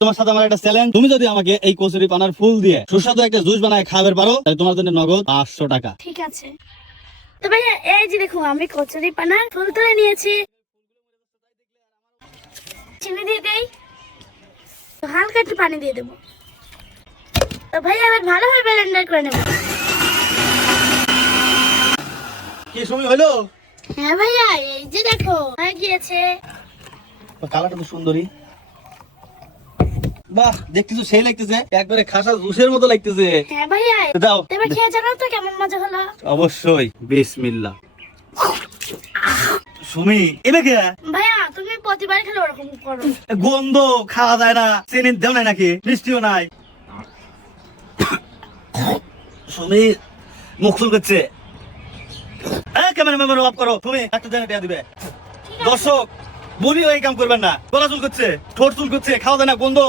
তোমার সাথে আমার একটা চ্যালেঞ্জ তুমি যদি আমাকে এই কচুরি পানার ফুল দিয়ে সুস্বাদু একটা জুস বানায় খাবার পারো তাহলে তোমার জন্য নগদ পাঁচশো টাকা। ঠিক আছে। তো ভাইয়া এই যে দেখো আমি কচুরি পানা ফুল তুলে নিয়েছি। চিনি দিয়ে দেই। হালকা একটু পানি দিয়ে দেবো। তো ভাইয়া এবার ভালোভাবে ব্লেন্ডার করে নেব। কি সময় হলো? হ্যাঁ ভাইয়া এই যে দেখো হয়ে গিয়েছে। কালারটা তো সুন্দরী। বাহ দেখতেছো সেই লাগতেছে একবারে খাসা জুসের মতো লাগতেছে। হ্যাঁ ভাইয়া দাও। এবার খেয়ে জানাও তো কেমন মজা হলো। অবশ্যই বিসমিল্লাহ। সুমি কে? ভাইয়া তুমি প্রতিবার খেলে ওরকম করো। গন্ধ খাওয়া যায় না চিনি দেও নাই নাকি? মিষ্টিও নাই। সুমি মুখ চুল করছে ক্যামেরা ম্যামের অফ করো। তুমি একটা জানা দেয়া দিবে। দর্শক বলি ওই কাম করবেন না। গলা চুল করছে ঠোঁট চুল করছে খাওয়া যায় না গন্ধ।